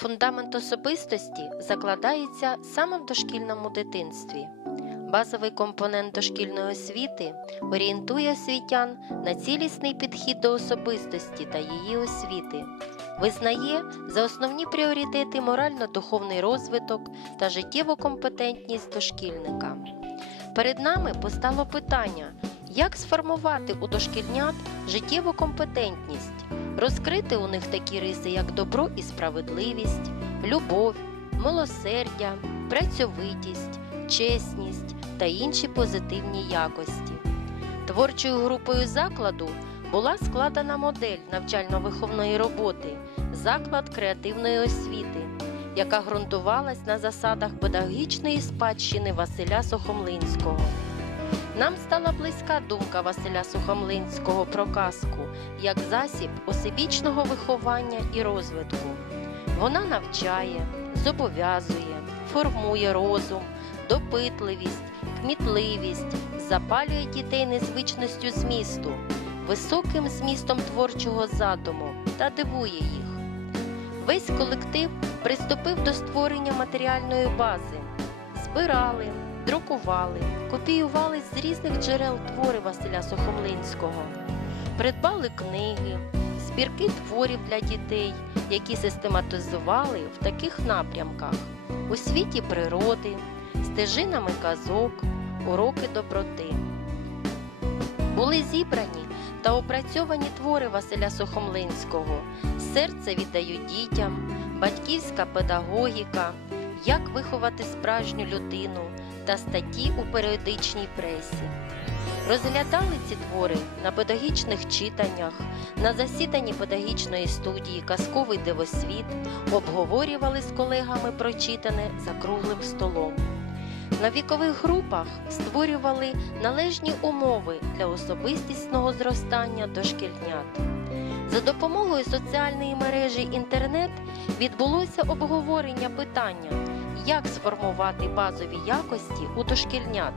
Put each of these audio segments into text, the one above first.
Фундамент особистості закладається саме в дошкільному дитинстві. Базовий компонент дошкільної освіти орієнтує освітян на цілісний підхід до особистості та її освіти, визнає за основні пріоритети морально-духовний розвиток та життєву компетентність дошкільника. Перед нами постало питання, як сформувати у дошкільнят життєву компетентність, розкрити у них такі риси, як добро і справедливість, любов, милосердя, працьовитість, чесність та інші позитивні якості. Творчою групою закладу була складена модель навчально-виховної роботи, заклад креативної освіти, яка ґрунтувалась на засадах педагогічної спадщини Василя Сухомлинського. Нам стала близька думка Василя Сухомлинського про казку як засіб осебічного виховання і розвитку. Вона навчає, зобов'язує, формує розум, допитливість, кмітливість, запалює дітей незвичністю змісту, високим змістом творчого задуму та дивує їх. Весь колектив приступив до створення матеріальної бази, збирали, друкували, копіювали з різних джерел твори Василя Сухомлинського, придбали книги, збірки творів для дітей, які систематизували в таких напрямках: у світі природи, стежинами казок, уроки доброти. Були зібрані та опрацьовані твори Василя Сухомлинського, серце віддаю дітям, батьківська педагогіка, як виховати справжню людину та статті у періодичній пресі. Розглядали ці твори на педагогічних читаннях, на засіданні педагогічної студії Казковий дивосвіт, обговорювали з колегами прочитане за круглим столом. На вікових групах створювали належні умови для особистісного зростання дошкільнят. За допомогою соціальної мережі інтернет відбулося обговорення питання, як сформувати базові якості у дошкільнят.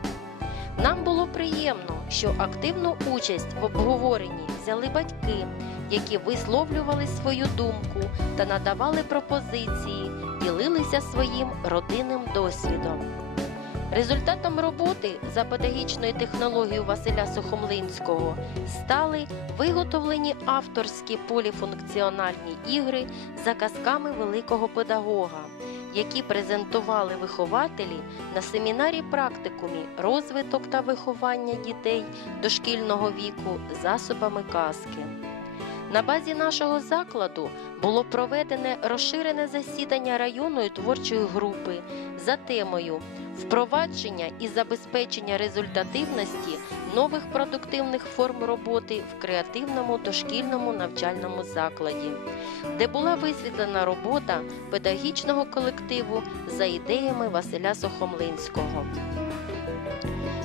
Нам було приємно, що активну участь в обговоренні взяли батьки, які висловлювали свою думку та надавали пропозиції, ділилися своїм родинним досвідом. Результатом роботи за педагогічною технологією Василя Сухомлинського стали виготовлені авторські поліфункціональні ігри за казками великого педагога, які презентували вихователі на семінарі практикумі розвиток та виховання дітей дошкільного віку засобами казки. На базі нашого закладу було проведене розширене засідання районної творчої групи за темою впровадження і забезпечення результативності нових продуктивних форм роботи в креативному дошкільному навчальному закладі, де була висвітлена робота педагогічного колективу за ідеями Василя Сухомлинського.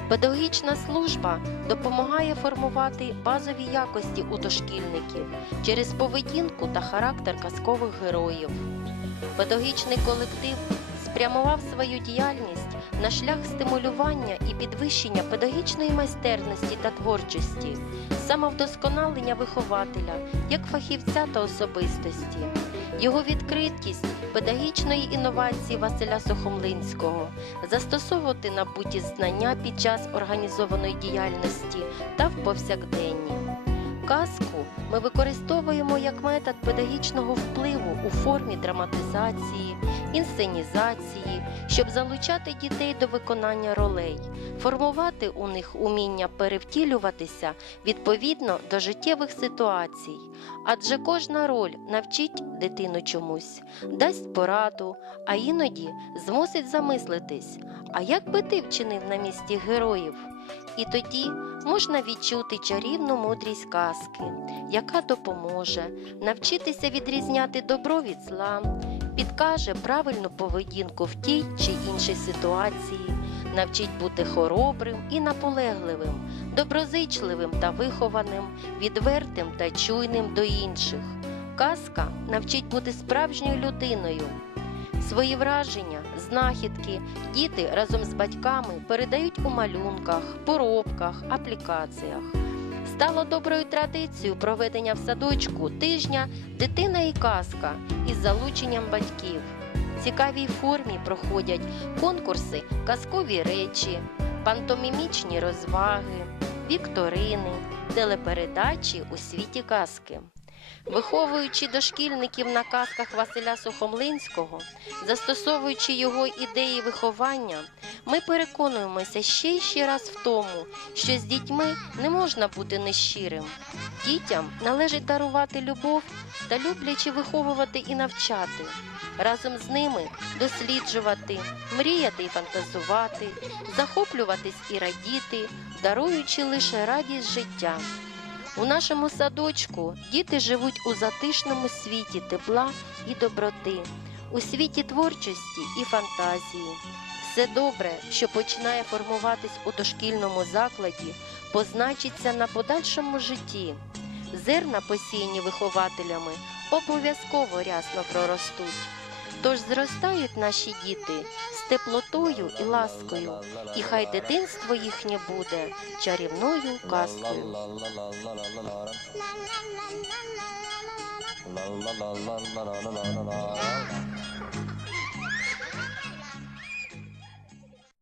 Педагогічна служба допомагає формувати базові якості у дошкільників через поведінку та характер казкових героїв. Педагогічний колектив спрямував свою діяльність на шлях стимулювання і підвищення педагогічної майстерності та творчості, самовдосконалення вихователя як фахівця та особистості. Його відкритість педагогічної інновації Василя Сухомлинського, застосовувати набуті знання під час організованої діяльності та в повсякденні. Казку ми використовуємо як метод педагогічного впливу у формі драматизації, інсценізації, щоб залучати дітей до виконання ролей, формувати у них уміння перевтілюватися відповідно до життєвих ситуацій. Адже кожна роль навчить дитину чомусь, дасть пораду, а іноді змусить замислитись, а як би ти вчинив на місці героїв? І тоді можна відчути чарівну мудрість казки, яка допоможе навчитися відрізняти добро від зла, підкаже правильну поведінку в тій чи іншій ситуації, навчить бути хоробрим і наполегливим, доброзичливим та вихованим, відвертим та чуйним до інших. Казка навчить бути справжньою людиною. Свої враження, знахідки діти разом з батьками передають у малюнках, поробках, аплікаціях. Стало доброю традицією проведення в садочку тижня дитина і казка із залученням батьків. В цікавій формі проходять конкурси казкові речі, пантомімічні розваги, вікторини, телепередачі у світі казки. Виховуючи дошкільників на казках Василя Сухомлинського, застосовуючи його ідеї виховання, ми переконуємося ще й ще раз в тому, що з дітьми не можна бути нещирим. Дітям належить дарувати любов та люблячи виховувати і навчати, разом з ними досліджувати, мріяти і фантазувати, захоплюватись і радіти, даруючи лише радість життя. У нашому садочку діти живуть у затишному світі тепла і доброти, у світі творчості і фантазії. Все добре, що починає формуватись у дошкільному закладі, позначиться на подальшому житті. Зерна, посіяні вихователями, обов'язково рясно проростуть. Тож зростають наші діти теплотою і ласкою, і хай дитинство їхнє буде чарівною казкою. La la la la la la la la la.